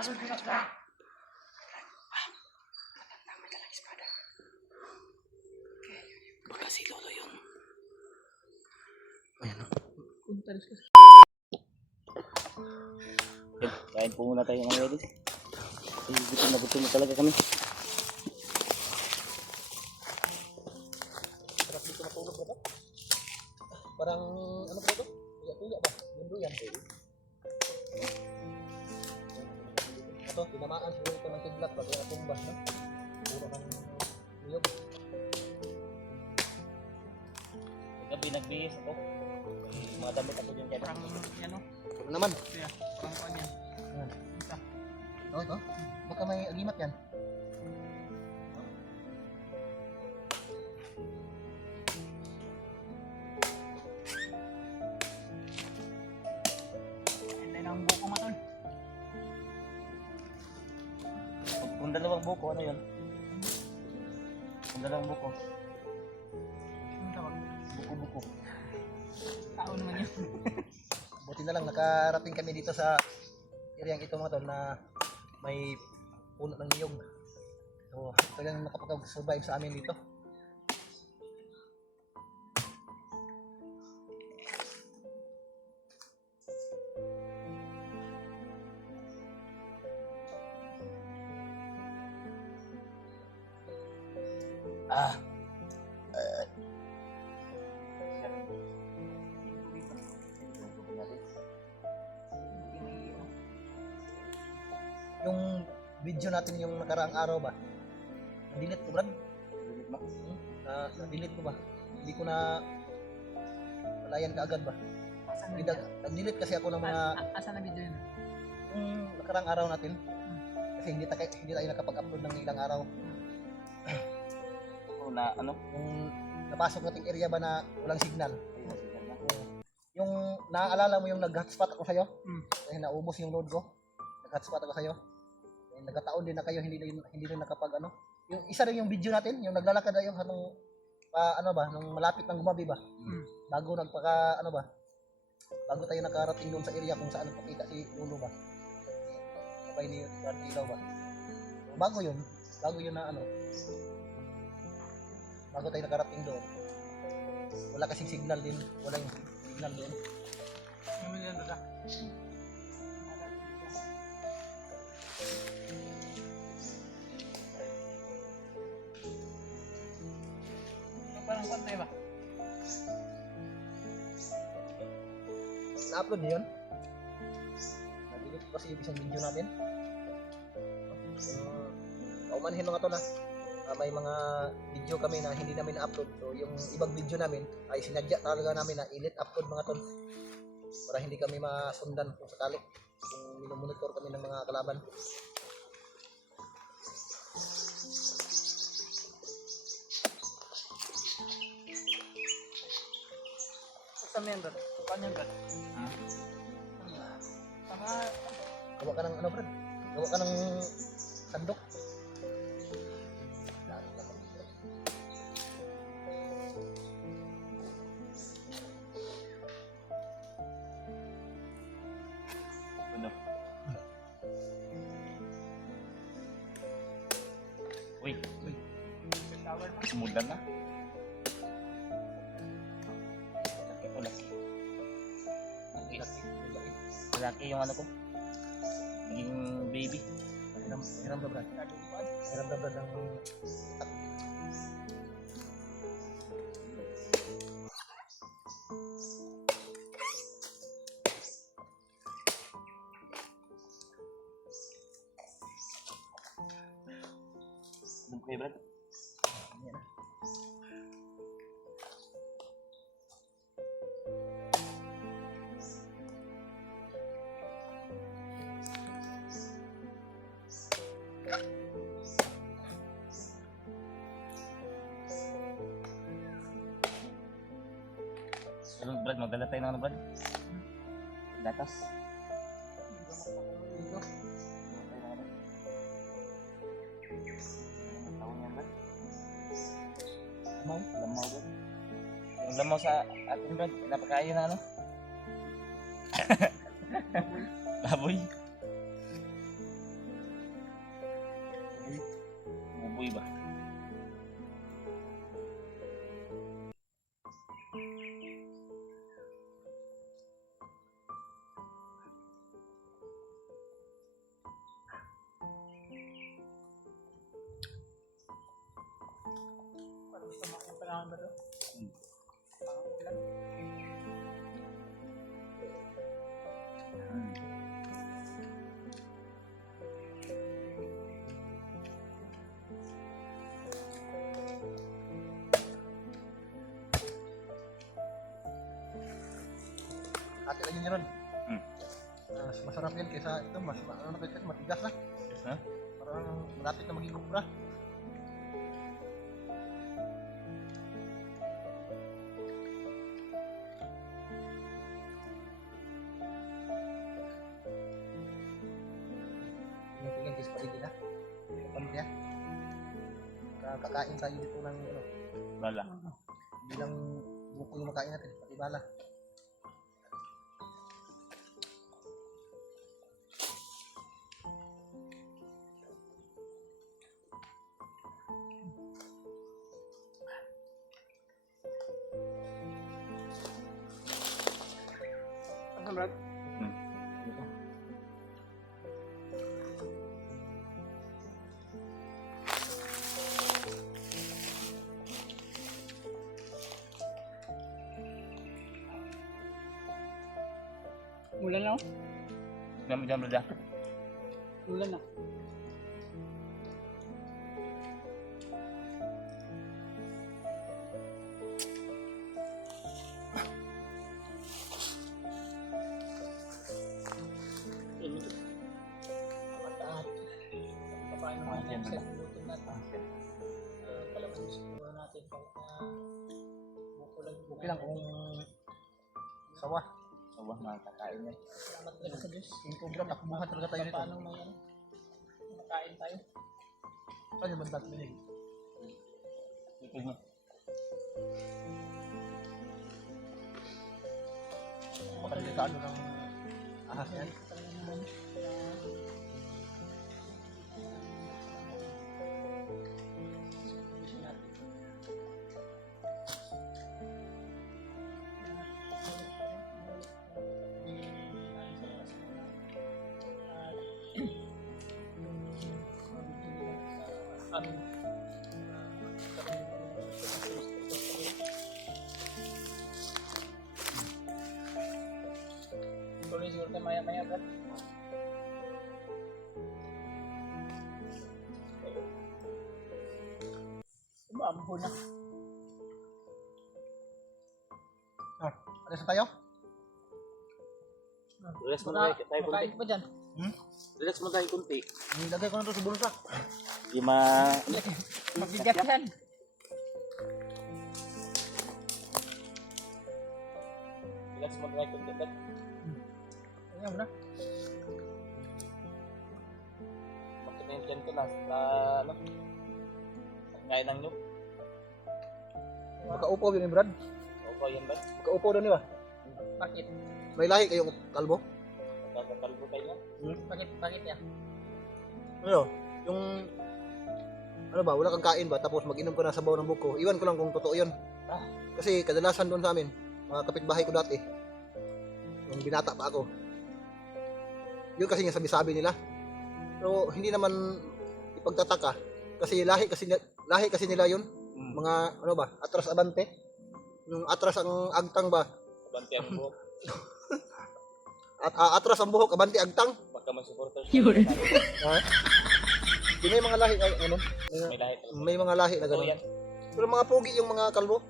Kaso bilang ba? Baka si Lolo yun. Ayan o. Kain po muna tayo mga ladies. Gutom na talaga kami. Sarap dito matulog ba? Parang ano ba ito? Tuya ba? Mundo yan. Ito, tinamaan siguro ito ng kidlat pag natumbas na. Puro ng niyog. Gabi nagbihis ako. Mga damit ako dyan kaya. Parang ano? Ano naman? Kaya, parang kuhan yan. Isa. Ito. Baka may agimat yan. And then ang buko matol. Kung dalawang buko, ano yun? Kung dalawang buko. Ang tawag. Buko-buko. Tao naman yun. Buti na lang nakarating kami dito sa areang ito mga tol na may puno ng niyog. So, ito lang nakapag-survive sa amin dito. Ah. Yung video natin yung nakaraang araw ba? Na-delete ko, Brad? Na-delete ko ba? Hindi ko na malayan ka agad ba? Asan na Hindi, nag-delete kasi ako ng mga Asan na video yun? yung nakaraang araw natin. Kasi hindi tayo nakapag-upload ng ilang araw. Na ano? Yung napasok nating area ba na walang signal. Yung naaalala mo yung nag-hotspot ako sa'yo? Kasi naubos yung load ko. Nag-hotspot ako sa'yo. Nagkataon din na kayo hindi rin nakapag ano. Yung isa rin yung video natin, yung naglalakad na yung anong ano ba, nung malapit ng gumabi ba. Bago nagpaka ano ba. Bago tayo nakarating doon sa area kung saan nagpakita si Lolo ba. Sabay ni Brad Ilaw ba. Bago yun na ano. Bago tayo nakarating doon. Wala kasing signal din, wala yung signal doon. Yung video nila. Parang pantay ba? Na-upload niyo yun? Nag-delete ko kasi yung isang video natin. Paumanhin lang ito na. May mga video kami na hindi namin na-upload. So yung ibang video namin ay sinadya talaga namin na i-let upload mga tol. Para hindi kami masundan kung sakali. Kung minomonitor kami ng mga kalaban. Saan yan, Brad? Paano yan, Brad? Saka, Gawa ka ng ano, Brad? Gawa ka ng sandok. Ano? Uy. shower mo. Sumudan na. Laki. Malaki yung ano ko. Naging baby. Hiram na, Brad. Hiram na, Brad, ng Doon kayo, Brad. yan na. Sunod, Brad. Magdala tayo ng ano, Brad? Gatas. Lamaw, Brad. Yung lamaw sa atin, Brad. Napakain na ano? Baboy. Kailangan ba ito? Pangulan. Ate lang yun. Hmm. Mas masarap yan kaysa ito, mas ano na kasi matigas na. Ha? Parang malapit na maging kupra. Tingin kasi paligid na. Pamilya. Kakain tayo dito ng ano, Wala. bilang buko yung makain natin, pati bala. Ano, Brad? Hmm. Ito. Ulan na, oh. Jam reda. Ulan na. Mataat. Paano Ah, natin yan sa pala. luto natin? Kalaman siguro natin kahit buko lang. Okay lang kung sawa. Sawa na kakain yan. Salamat talaga sa Diyos. Yung program, nakabuhan talaga tayo nito. Paano may ano? Makain tayo. Saan yung bandat binig? Ito mo. Makalitaan ng ahas yan. Tuloy siguro tayo maya-maya, Brad. Maambo na. Ah, alis na tayo? Relax mo tayo kunti. Makain pa dyan. Relax mo tayo kunti. Nilagay ko na ito sa bulsa. Yung Mabigat yan. relax mo tayo kunti. Ayaw na. Bakit na yung tiyan ko na? Ano? Ngayon ng nyug. Makaupo yun ni Brad. Okay yan ba? Makaupo doon di ba? Bakit? May lahi kayong kalbo? Nagkakalbo tayo yan. Bakit yan? Ano? Yung ano ba, wala kang kain ba, tapos mag-inom ka na sabaw ng buko. Iwan ko lang kung totoo yun. Kasi kadalasan doon sa amin, mga kapitbahay ko dati, nung binata pa ako, yun kasi yung sabi-sabi nila. Pero hindi naman ipagtataka, kasi lahi kasi nila yun. Mga ano ba, atras abante. Yung atras ang agtang ba, Banti ang buhok. at atras ang buhok, abante agtang. Baka mag-supporter Ha? Yun may mga lahi, ano, May lahat. may mga lahi na Ito gano'n. yan. Pero mga pugi yung mga kalbo.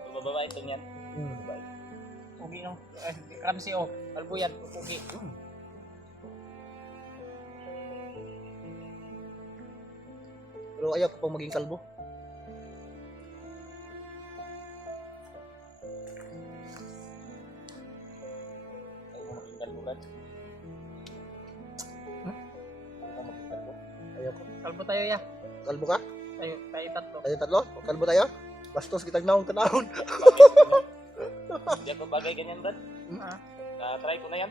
Yung babae ito yan. Babae. Pugi no? Ramsey oh. Kalbo yan. Pugi. Pero ayaw ko pang maging kalbo. Ayaw mo maging kalbo. Ayaw mo maging kalbo. Ayaw ko. Kalbo tayo ya. Kalbo ka? Tayo tatlo. Tayo tatlo? O, kalbo tayo? Bastos kitang naong tanahon. Hindi ako bagay ganyan, Brad. Ah, Na-try ko na yan.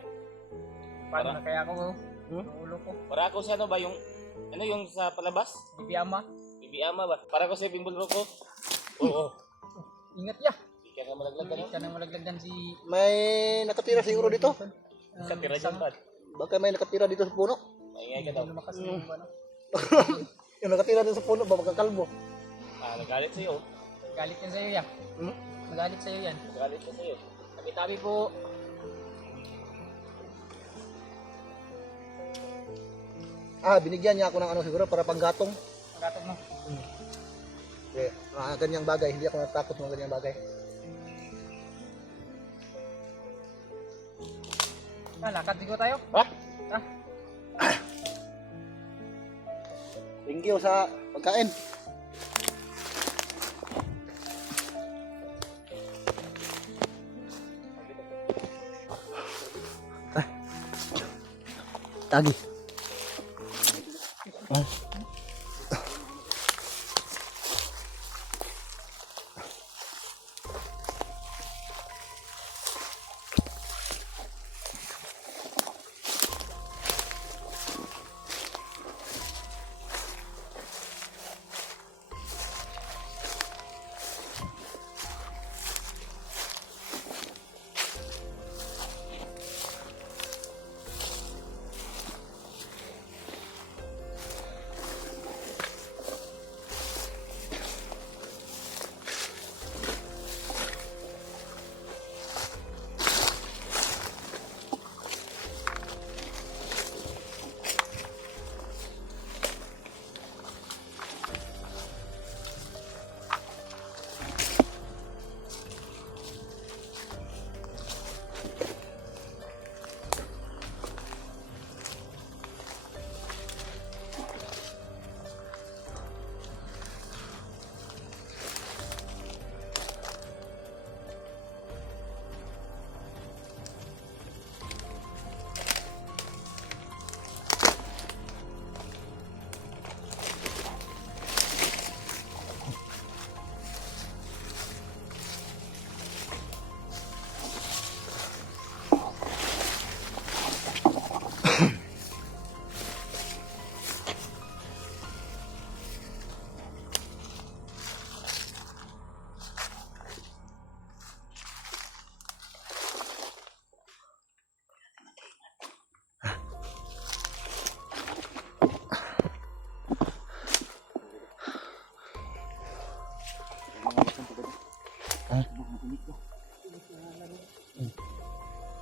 paano na kaya ako? Hmm? Ulo ko. Para ako siya ano ba yung ano yung sa palabas? Bibiyama. Bibiama ba? Para ko siya bimbulro ko. Oo. Ingat ya. Hindi ka nga malaglag Hindi ano? ka nang malaglagan si... May nakatira siguro dito. Katira dyan, Brad. Baka may nakatira dito sa puno. Maingay ka daw. Lumakas yung ano. Yung nakatira dito sa puno ba, baka kalbo. Nagalit sa'yo. Galit yan sa'yo yan. Hmm? Magalit sa'yo yan. Galit ko sa'yo. Tabi-tabi po. Binigyan niya ako ng ano siguro para panggatong. Pagkatag mo. Okay. Ganyang bagay, hindi ako natakot sa mga ganyang bagay. Lakad din ko tayo. Ha? Ha? Thank you sa pagkain. Tagi.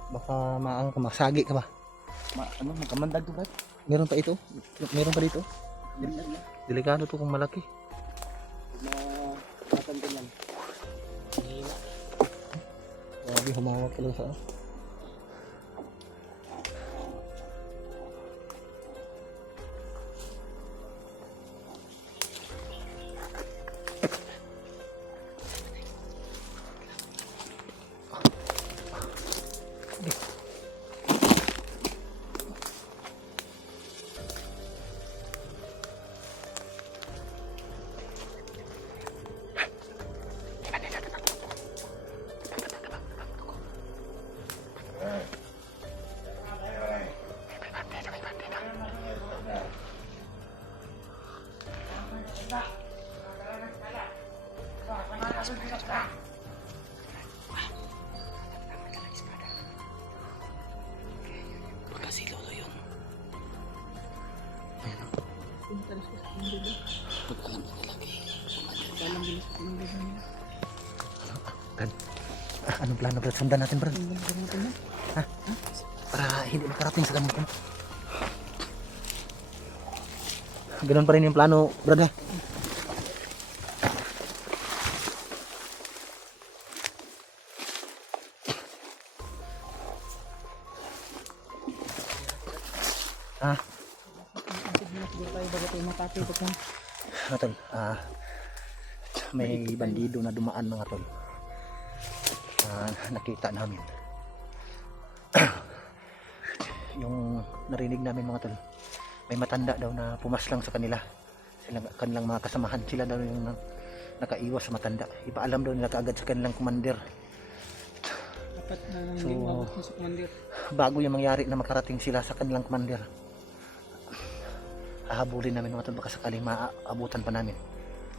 Baka maang ka, masagi ka ba? Magkamandag to, Brad? Meron pa ito? Meron pa dito? Delikado to kung malaki. Matanda lang. Grabe, humawak talaga sa Anong plano, Brad? Sundan natin, Brad. Ha? Para hindi makarating sa ganun. Ganun pa rin yung plano, Brad, ha? Ha? Tol, may bandido na dumaan, mga tol. Nakita namin. Yung narinig namin, mga tol, may matanda daw na pumaslang sa kanila. Kanilang mga kasamahan, sila daw yung nakaiwas sa matanda. Ipaalam daw nila kaagad sa kanilang commander. Dapat na So, hindi mawag sa commander. bago yung mangyari na makarating sila sa kanilang commander, hahabulin namin, mga tol, baka sakaling maabutan pa namin.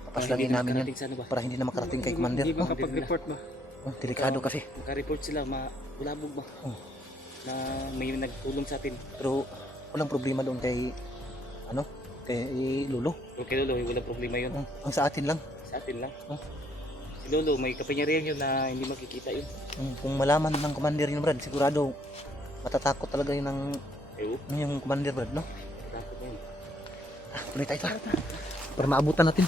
Papaslangin namin yan para hindi na makarating kay commander. Hindi ba kapag-report ba? Delikado kasi. Maka-report sila, bulabog ba? Na may nagtulong sa atin. Pero walang problema doon kay kay Lolo. Okay, Lolo, wala problema yun. Ang sa atin lang. Sa atin lang. Lolo, may kapangyarihan yun na hindi makikita yun. Kung malaman ng commander yun, Brad, sigurado matatakot talaga yun ng yung commander, Brad, no? Takot na yun. Tuloy tayo, para maabutan natin.